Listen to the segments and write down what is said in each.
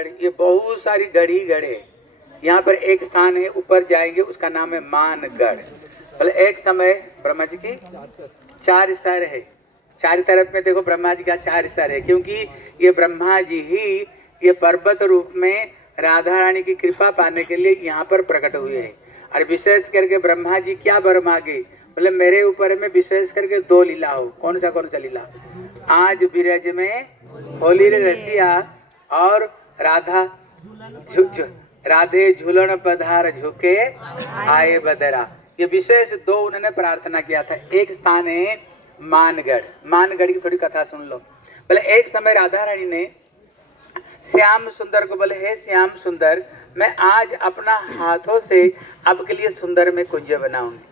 मानगढ़, ये बहुत सारी गढ़ी गढ़े। यहाँ पर एक स्थान है, ऊपर जाएंगे, उसका नाम है मानगढ़। बोले एक समय ब्रह्मा जी की 4 सर है, चार तरफ में देखो ब्रह्मा जी का 4 सर है, क्योंकि ये ब्रह्मा जी ही ये पर्वत रूप में राधा रानी की कृपा पाने के लिए यहाँ पर प्रकट हुए हैं। और विशेष करके ब्रह्मा जी क्या वर मांगे, बोले मेरे ऊपर में विशेष करके 2 लीला हो। कौन सा लीला? आज बिरज में होली रे रसिया और राधा राधे झूलन पधार झुके आए बदरा, ये विशेष 2 उन्होंने प्रार्थना किया था। एक स्थान है मानगढ़। मानगढ़ की थोड़ी कथा सुन लो। बोले एक समय राधा रानी ने श्याम सुंदर को बोले, हे श्याम सुंदर, मैं आज अपना हाथों से आपके लिए सुंदर में कुंज बनाऊंगी।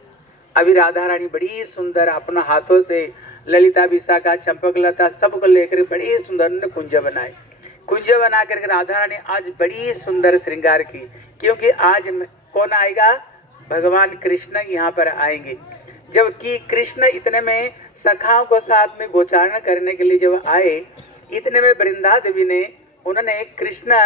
अभी राधा रानी बड़ी सुंदर अपना हाथों से ललिता विशाखा चंपकलता सबको लेकर बड़ी सुंदर ने कुंज बनाए। कुंज बना करके राधा रानी आज बड़ी सुंदर श्रृंगार की, क्योंकि आज कौन आएगा? भगवान कृष्ण यहाँ पर आएंगे। जबकि कृष्ण इतने में सखाओं को साथ में गोचारण करने के लिए जब आए, इतने में वृंदा देवी ने उन्होंने कृष्ण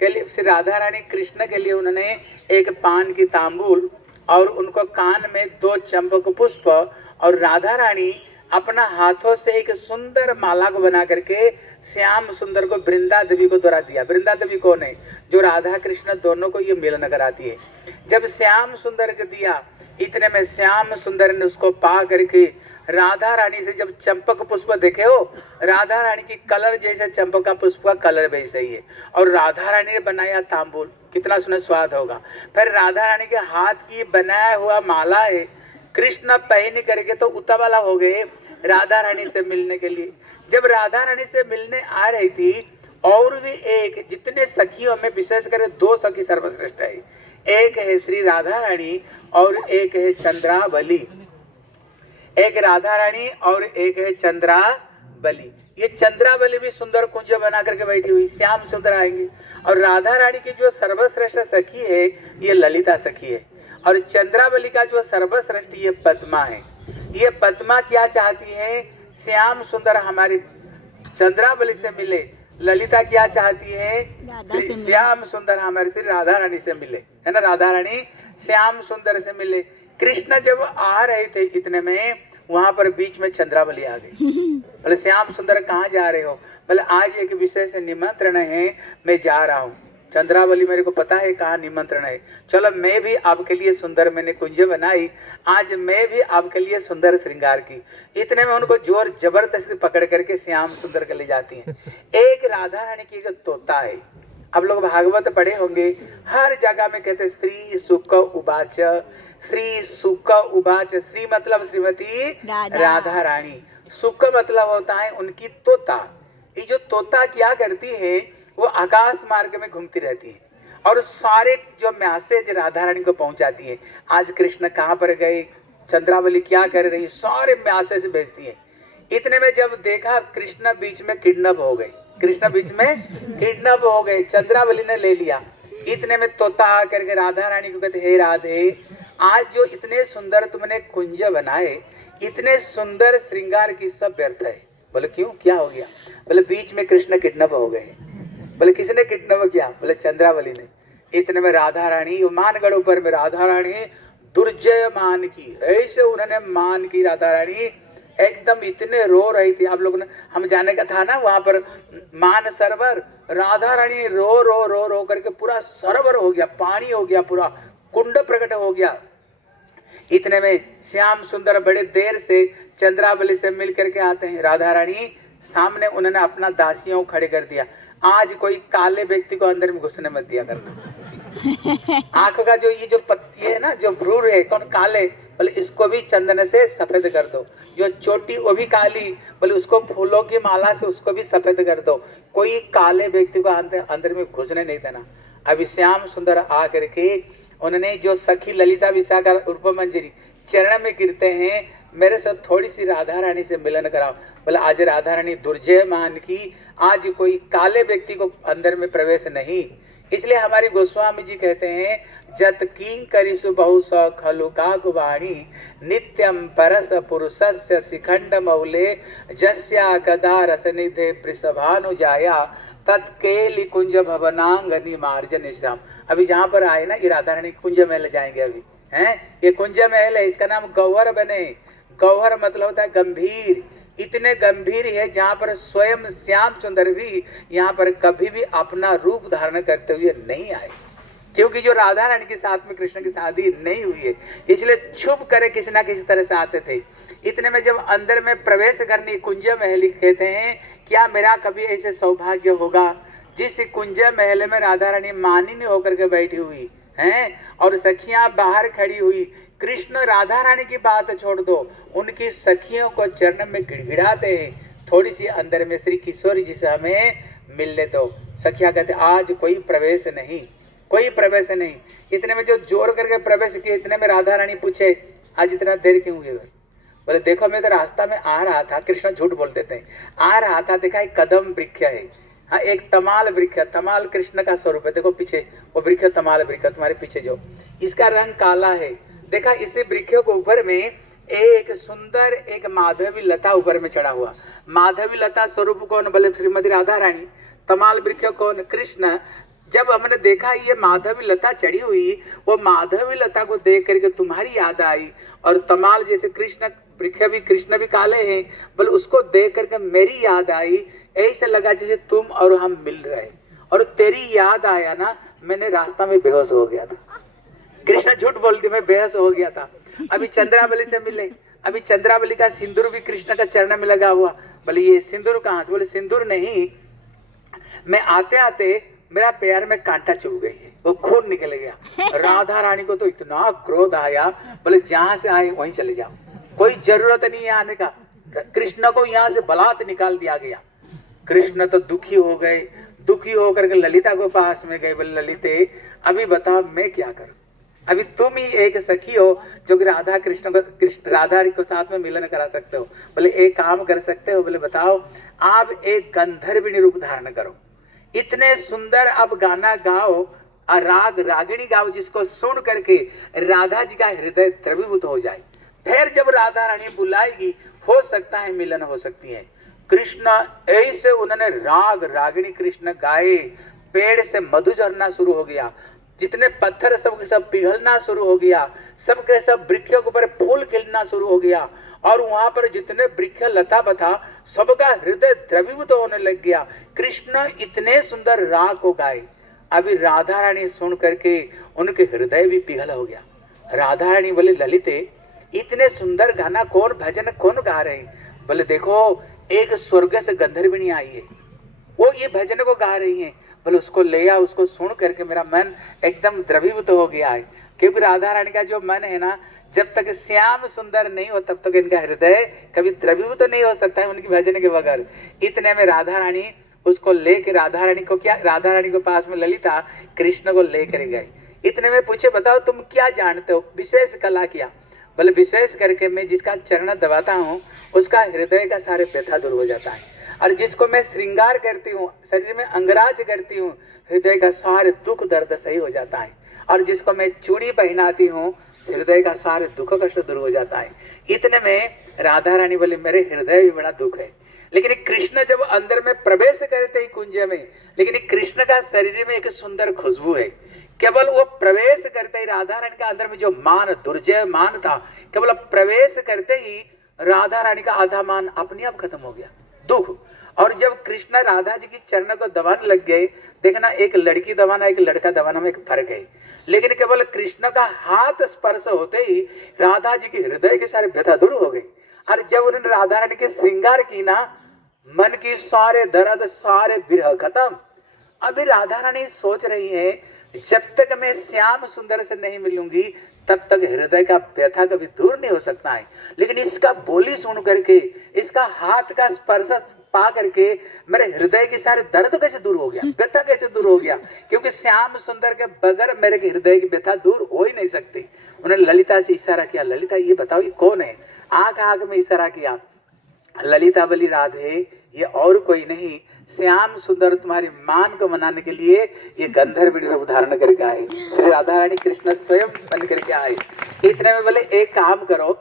के लिए, श्री राधा रानी कृष्ण के लिए उन्होंने एक पान की तांबूल और उनको कान में 2 चंपक पुष्प और राधा रानी अपना हाथों से एक सुंदर माला को बना करके श्याम सुंदर को वृंदा देवी को द्वारा दिया। वृंदा देवी कौन है? जो राधा कृष्ण दोनों को ये मिलन कराती है। जब श्याम सुंदर को दिया, इतने में श्याम सुंदर ने उसको पा करके राधा रानी से जब चंपक पुष्प देखे हो, राधा रानी की कलर जैसे चंपक का पुष्प का कलर वैसे ही है। और राधा रानी ने बनाया तांबूल, कितना सुना स्वाद होगा। फिर राधा रानी के हाथ की बनाया हुआ माला है, कृष्ण पहन करके तो उतावला हो गए राधा रानी से मिलने के लिए। जब राधा रानी से मिलने आ रही थी, और भी एक, जितने सखियों में विशेष कर 2 सखी सर्वश्रेष्ठ है। एक है श्री राधा रानी और एक है चंद्रावली। एक राधा रानी और एक है चंद्रावली। ये चंद्रावली भी सुंदर कुंज बना करके बैठी हुई, श्याम सुंदर आएंगे। और राधा रानी की जो सर्वश्रेष्ठ सखी है ये ललिता सखी है, और चंद्रावली का जो सर्वश्रेष्ठ ये पद्मा है। ये पद्मा क्या चाहती है? श्याम सुंदर हमारी चंद्रावली से मिले। ललिता क्या चाहती है? श्याम सुंदर हमारे श्री राधा रानी से मिले, है ना। राधा रानी श्याम सुंदर से मिले। कृष्ण जब आ रहे थे, इतने में वहां पर बीच में चंद्रावली आ गई। बोले श्याम सुंदर कहाँ जा रहे हो? बोले आज एक विशेष निमंत्रण है, मैं जा रहा हूँ। चंद्रावली मेरे को पता है कहाँ निमंत्रण है, चलो मैं भी आपके लिए सुंदर मैंने कुंज बनाई, आज मैं भी आपके लिए सुंदर श्रृंगार की। इतने में उनको जोर जबरदस्ती पकड़ करके श्याम सुंदर के ले जाती हैं। एक राधा रानी की एक तोता है, आप लोग भागवत पढ़े होंगे, हर जगह में कहते श्री सुक उवाच, श्री सुक उवाच। श्री मतलब श्रीमती राधा रानी, सुक मतलब होता है उनकी तोता। ये जो तोता क्या करती है, वो आकाश मार्ग में घूमती रहती है और सारे जो मैसेज राधा रानी को पहुंचाती है। आज कृष्ण कहाँ पर गए, चंद्रावली क्या कर रही, सारे मैसेज भेजती है। इतने में जब देखा कृष्ण बीच में किडनैप हो गए, कृष्ण बीच में किडनैप हो गए, चंद्रावली ने ले लिया। इतने में तोता आकर के राधा रानी को कहते, हे राधे, आज जो इतने सुंदर तुमने कुंज बनाए, इतने सुंदर श्रृंगार की सब व्यर्थ है। बोले क्यों, क्या हो गया? बोले बीच में कृष्ण किडनैप हो गए। बोले किसने किडनैप किया? बोले चंद्रावली ने। इतने में राधा रानी, मानगढ़ ऊपर में राधा रानी दुर्जय मान की, ऐसे उन्होंने मान की राधा रानी, एकदम इतने रो रही थी। आप लोगों ने, हम जाने का था ना वहां पर मान सरोवर, राधा रानी रो रो रो रो करके पूरा सरोवर हो गया, पानी हो गया, पूरा कुंड प्रकट हो गया। इतने में श्याम सुंदर बड़े देर से चंद्रावली से मिल करके आते हैं। राधा रानी सामने उन्होंने अपना दासियों खड़े कर दिया, आज कोई काले व्यक्ति को अंदर में घुसने मत दिया करना। आंखों का जो ये जो पत्ती है ना, जो भ्रूर है कौन काले, बोले इसको भी चंदन से सफेद कर दो। जो चोटी वो भी काली, बोले उसको फूलों की माला से उसको भी सफेद कर दो। कोई काले व्यक्ति को अंदर में घुसने नहीं देना। अभी श्याम सुंदर आ करके उन्होंने जो सखी ललिता विशाखा उर्फ मंजरी चरण में गिरते हैं, मेरे से थोड़ी सी राधा रानी से मिलन कराओ। बोले आज राधा रानी दुर्जय मान की, आज कोई काले व्यक्ति को अंदर में प्रवेश नहीं। इसलिए हमारे गोस्वामी जी कहते हैं, जत की करिसु बहु स खलु काकुवाणी नित्यम परस पुरुषस्य शिखंड मौले जस्या कदा रसनिधे वृषभानु जाया तत्केली कुंज भवनांग निमार्जन श्याम। अभी जहाँ पर आए ना, ये राधा रानी कुंज महल जाएंगे अभी, हैं? ये कुंज महल है, इसका नाम गौहर बने। गौहर मतलब होता है गंभीर। इतने गंभीर है जहाँ पर स्वयं श्याम सुंदर भी यहाँ पर कभी भी अपना रूप धारण करते हुए नहीं आए, क्योंकि जो राधा रानी के साथ में कृष्ण की शादी नहीं हुई है, इसलिए छुप करे किसी ना किसी तरह से आते थे। इतने में जब अंदर में प्रवेश करने कुंज महल कहते हैं, क्या मेरा कभी ऐसे सौभाग्य होगा जिस कुंज महल में राधा रानी मानिनी होकर के बैठी हुई हैं और सखियां बाहर खड़ी हुई। कृष्ण राधा रानी की बात छोड़ दो, उनकी सखियों को चरण में गिड़गिड़ाते हैं, थोड़ी सी अंदर में श्री किशोरी जी से हमें मिलने दो। सखियां कहते आज कोई प्रवेश नहीं, कोई प्रवेश नहीं। इतने में जो जोर करके प्रवेश किए, इतने में राधा रानी पूछे आज इतना देर क्यों हुई? बोले देखो मैं तो रास्ता में आ रहा था, कृष्ण झूठ बोल देते हैं, आ रहा था, देखा एक कदम वृक्ष है, हाँ एक तमाल वृक्ष, तमाल कृष्ण का स्वरूप है। देखो पीछे वो वृक्ष, तमाल वृक्ष तुम्हारे पीछे जो, इसका रंग काला है। देखा इसी वृक्ष के ऊपर में एक सुंदर एक माधवी लता ऊपर में चढ़ा हुआ। माधवी लता स्वरूप कौन? बोले श्रीमती राधा रानी। तमाल वृक्ष कौन? कृष्ण। जब हमने देखा ये माधवी लता चढ़ी हुई, वो माधवी लता को देख करके तुम्हारी याद आई, और तमाल जैसे कृष्ण वृक्ष भी, कृष्ण भी काले हैं, बोले उसको देख करके मेरी याद आई। ऐसे लगा जैसे तुम और हम मिल रहे, और तेरी याद आया ना, मैंने रास्ता में बेहोश हो गया था। कृष्ण झूठ बोलते, मैं बेहोश हो गया था। अभी चंद्रावली से मिले, अभी चंद्रावली का सिंदूर भी कृष्ण का चरण में लगा हुआ। बोले ये सिंदूर कहाँ से? बोले सिंदूर नहीं, मैं आते आते मेरा पैर में कांटा चुभ गई है, वो खून निकल गया। राधा रानी को तो इतना क्रोध आया, बोले जहां से आए वहीं चले जाओ, कोई जरूरत नहीं है आने का। कृष्ण को यहाँ से बलात् निकाल दिया गया। कृष्ण तो दुखी हो गए, दुखी होकर के ललिता को पास में गए। बोले ललिते अभी बताओ मैं क्या करूं? अभी तुम ही एक सखी हो जो कि राधा कृष्ण को, राधा को साथ में मिलन करा सकते हो। बोले एक काम कर सकते हो? बोले बताओ। आप एक गंधर्विणी रूप धारण करो, इतने सुंदर आप गाना गाओ, राग रागिणी गाओ, जिसको सुन करके राधा जी का हृदय द्रवीभूत हो जाए। फिर जब राधा रानी बुलाएगी, हो सकता है मिलन हो सकती है। कृष्ण ऐसे उन्होंने राग रागिणी कृष्ण गाए, पेड़ से मधु झरना शुरू हो गया, जितने पत्थर सब के सब पिघलना शुरू हो गया, सबके सब वृक्षों के ऊपर फूल खिलना शुरू हो गया, और वहां पर जितने वृक्ष लता पथा सबका हृदय द्रवीभूत होने लग गया। कृष्ण इतने सुंदर राग को गाए, अभी राधा रानी सुन करके उनके हृदय भी पिघल हो गया। राधा रानी बोले ललिते इतने सुंदर गाना कौन, भजन कौन गा रहे हैं? बोले देखो एक स्वर्ग से गंधर्विणी आई है, वो ये भजन को गा रही है। बोले उसको ले आ, उसको सुन करके मेरा मन एकदम द्रवीभूत हो गया है। क्योंकि राधा रानी का जो मन है ना, जब तक श्याम सुंदर नहीं हो तब तक इनका हृदय कभी द्रवीभूत नहीं हो सकता है उनकी भजन के बगैर। इतने में राधा रानी उसको लेकर, राधा रानी को क्या, राधा रानी के पास में ललिता कृष्ण को लेकर गए। इतने में पूछे बताओ तुम क्या जानते हो, विशेष कला क्या? बोले विशेष करके मैं जिसका चरण दबाता हूँ उसका हृदय का सारे व्यथा दूर हो जाता है, और जिसको मैं श्रृंगार करती हूँ, शरीर में अंगराज करती हूँ, हृदय का सारे दुख दर्द सही हो जाता है, और जिसको मैं चूड़ी पहनाती हूँ हृदय का सारे दुख कष्ट दूर हो जाता है। इतने में राधा रानी बोले मेरे हृदय भी बड़ा दुख है, लेकिन कृष्ण जब अंदर में प्रवेश करते ही कुंज में, लेकिन कृष्ण का शरीर में एक सुंदर खुशबू है। केवल वो प्रवेश करते ही राधा रानी का अंदर में जो मान, दुर्जय मान था, केवल प्रवेश करते ही राधा रानी का आधा मान अपने आप खत्म हो गया, दुख। और जब कृष्ण राधा जी की चरण को दबाने लग गए, देखना एक लड़की दबाना एक लड़का दबाना में एक फर्क है, लेकिन केवल कृष्ण का हाथ स्पर्श होते ही राधा जी की हृदय के सारे व्यथा दूर हो गए। और जब उन्होंने राधा रानी के श्रृंगार की ना, मन की सारे दर्द सारे विरह खत्म। अभी राधा रानी सोच रही है जब तक मैं श्याम सुंदर से नहीं मिलूंगी तब तक हृदय का व्यथा कभी दूर नहीं हो सकता है, लेकिन इसका बोली सुन करके, इसका हाथ का स्पर्श पा करके मेरे हृदय के सारे दर्द कैसे दूर हो गया, व्यथा कैसे दूर हो गया, क्योंकि श्याम सुंदर के बगैर मेरे हृदय की व्यथा दूर हो ही नहीं सकती। उन्होंने ललिता से इशारा किया, ललिता ये बताओ ये कौन है? आंख आंख में इशारा किया। ललिता बोली राधे ये और कोई नहीं, श्याम सुंदर तुम्हारी मान को मनाने के लिए ये गंधर्विणी रूप धारण करके आए। श्री राधा रानी कृष्ण स्वयं बन करके आए। इतने में बोले एक काम करो,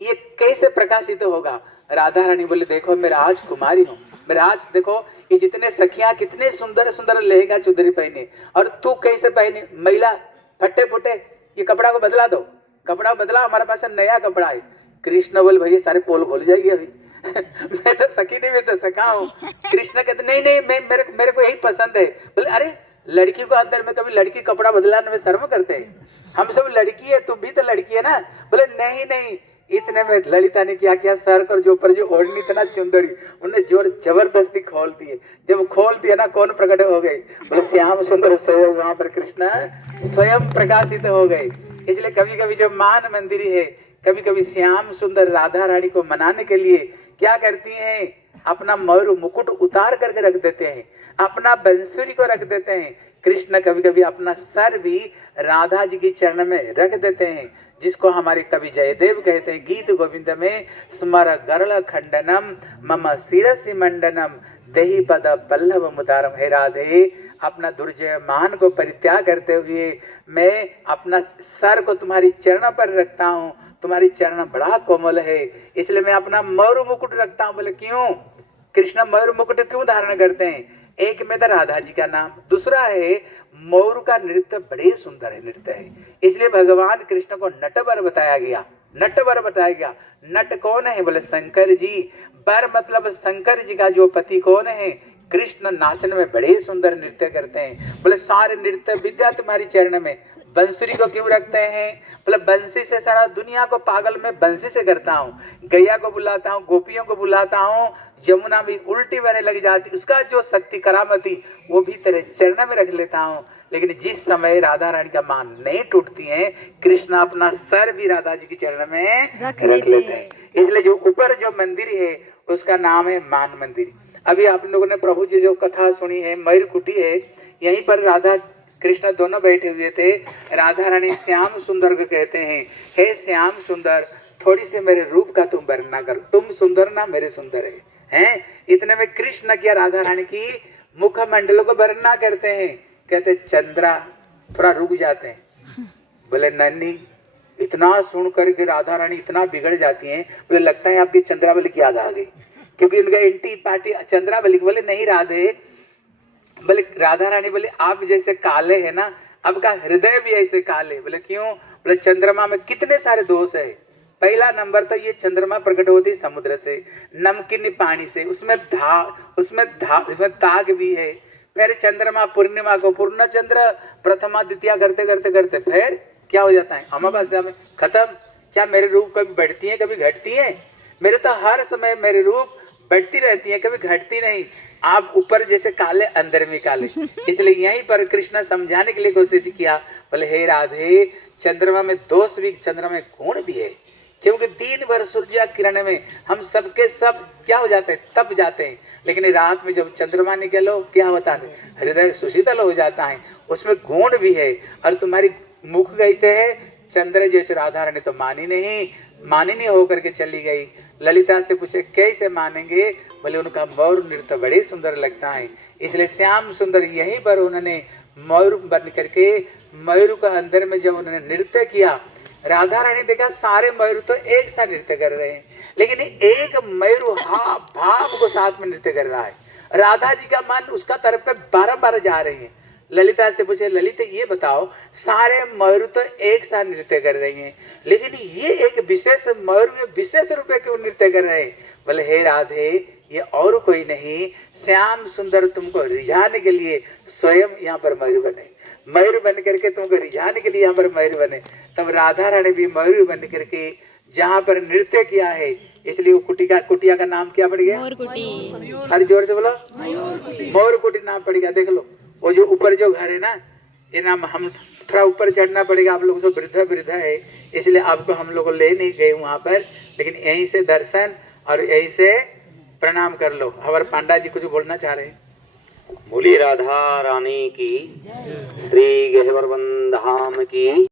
ये कैसे प्रकाशित होगा? राधा रानी बोले देखो मैं राजकुमारी हूँ, मैं राज, देखो ये जितने सखियां कितने सुंदर सुंदर लहंगा चुदरी पहने, और तू कैसे पहने महिला फटे फुटे, ये कपड़ा को बदला दो, कपड़ा बदला, हमारे पास नया कपड़ा है। कृष्ण बोल भैया सारे पोल खोल जाएगी अभी मैं तो सखी नहीं, मैं तो सखा हूँ। कृष्ण कहते नहीं नहीं, मैं मेरे को यही पसंद है। बोले अरे लड़की को अंदर में कभी लड़की कपड़ा बदलाने में शर्म करते हैं, हम सब लड़की है, तुम भी तो लड़की है ना। बोले नहीं नहीं। इतने में ललिता ने क्या किया, सर कर जो ऊपर जो ओढ़नी था ना चुंदड़ी, उन्हें जोर जबरदस्ती खोल दिए। जब खोल दिया ना कौन प्रकट हो गई, बोले श्याम सुंदर स्वयं, वहां पर कृष्ण स्वयं प्रकाशित हो गए। इसलिए कभी कभी जो मान मंदिर है, कभी कभी श्याम सुंदर राधा रानी को मनाने के लिए क्या करती हैं, अपना मयूर मुकुट उतार करके रख देते हैं, अपना बंसुरी को रख देते हैं। कृष्ण कभी कभी अपना सर भी राधा जी की चरण में रख देते हैं, जिसको हमारे कवि जयदेव कहते हैं गीत गोविंद में, स्मर गरल खंडनम मम शिरसि मंडनम देहि पद पल्लव मुदारम। हे राधे, अपना दुर्जय मान को परित्याग करते हुए मैं अपना सर को तुम्हारी चरण पर रखता हूँ, तुम्हारी चरण बड़ा कोमल है, इसलिए मैं अपना मयूर मुकुट रखता हूँ। बोले क्यों कृष्ण मयूर मुकुट क्यों धारण करते हैं? एक में तो राधा जी का नाम, दूसरा है मयूर का नृत्य बड़े सुंदर है, नृत्य है, इसलिए भगवान कृष्ण को नटवर बताया गया, नटवर बताया गया। नट कौन है? बोले शंकर जी। बर मतलब शंकर जी का जो पति कौन है? कृष्ण नाचन में बड़े सुंदर नृत्य करते हैं। बोले सारे नृत्य विद्या तुम्हारी चरण में। बंसुरी को क्यों रखते हैं? बोले बंसी से सारा दुनिया को पागल में बंसी से करता हूँ, गैया को बुलाता हूँ, गोपियों को बुलाता हूँ, यमुना भी उल्टी बहने लग जाती, उसका जो शक्ति करामती वो भी तेरे चरण में रख लेता हूँ। लेकिन जिस समय राधा रानी का मान नहीं टूटती है, कृष्ण अपना सर भी राधा जी की चरण में रख लेते हैं। इसलिए जो ऊपर जो मंदिर है उसका नाम है मान मंदिर। अभी आप लोगों ने प्रभु जी जो कथा सुनी है, मयूर कुटी है, यहीं पर राधा कृष्ण दोनों बैठे हुए थे। राधा रानी श्याम सुंदर को कहते हैं, हे श्याम सुंदर, थोड़ी सी मेरे रूप का तुम वर्णना कर, तुम सुंदर ना मेरे सुंदर है, हैं? इतने में कृष्ण क्या राधा रानी की मुखमंडलों को वर्णना करते हैं, कहते चंद्रा, थोड़ा रुक जाते हैं। बोले नन्ही, इतना सुन करके राधा रानी इतना बिगड़ जाती हैं, बोले लगता है आपकी चंद्रावली की याद आ गई, क्योंकि उनका एंटी पार्टी चंद्रावली। बोले नहीं राधे, बोले राधा रानी बोले आप जैसे काले है ना, आपका हृदय भी ऐसे काले। बोले क्यों? बोले चंद्रमा में कितने सारे दोष है। पहला नंबर तो ये चंद्रमा प्रकट होती समुद्र से, नमकीन पानी से, उसमें दाग भी है। फिर चंद्रमा पूर्णिमा को पूर्ण चंद्र प्रथमा द्वितीया करते करते करते फिर क्या हो जाता है, अमावस्या में खत्म। क्या मेरे रूप कभी बढ़ती है कभी घटती है? मेरे तो हर समय मेरे रूप बढ़ती रहती है, कभी घटती नहीं। आप ऊपर जैसे काले अंदर में काले। इसलिए यहीं पर कृष्ण समझाने के लिए कोशिश किया, बोले हे राधे, चंद्रमा में दोष भी, चंद्रमा में गुण भी है, क्योंकि दिन भर सूर्य किरण में हम सबके सब क्या हो जाते हैं, तप जाते हैं। लेकिन रात में जब चंद्रमा निकलो क्या होता है, हृदय सुशीतल हो जाता है, उसमें गुण भी है। और तुम्हारी मुख कहते हैं चंद्र जैसे, राधा रानी तो मानी नहीं होकर के चली गई। ललिता से पूछे कैसे मानेंगे? बोले उनका मयूर नृत्य बड़े सुंदर लगता है, इसलिए श्याम सुंदर यहीं पर उन्होंने मयूर बन करके, मयूर का अंदर में जब उन्होंने नृत्य किया, राधा रानी देखा सारे मयूर तो एक साथ नृत्य कर रहे हैं, लेकिन एक मयूर भाव को साथ में नृत्य कर रहा है। राधा जी का मन उसका तरफ पे बार जा रही है। ललिता से पूछे, ललिता ये बताओ, सारे मयूर तो एक साथ नृत्य कर रही हैं, लेकिन ये एक विशेष मयूर में विशेष रूप में क्यों नृत्य कर रहे हैं? बोले हे राधे, ये और कोई नहीं, श्याम सुंदर तुमको रिझाने के लिए स्वयं यहाँ पर मयूर बने, मयूर बन करके तुमको रिझाने के लिए यहाँ पर मयूर बने। तब राधा रानी भी मयूर बन करके जहाँ पर नृत्य किया है, इसलिए वो कुटिया का नाम क्या पड़ गया? हर जोर से बोलो, मयूर कुटी नाम पड़ गया। देख लो वो जो ऊपर जो घर है ना, ये नाम, हम थोड़ा ऊपर चढ़ना पड़ेगा, आप लोग तो वृद्धा है, इसलिए आपको हम लोग ले नहीं गए वहाँ पर, लेकिन यहीं से दर्शन और यहीं से प्रणाम कर लो। हमारे पांडा जी कुछ बोलना चाह रहे हैं। बोली राधा रानी की, श्री गहवर धाम की।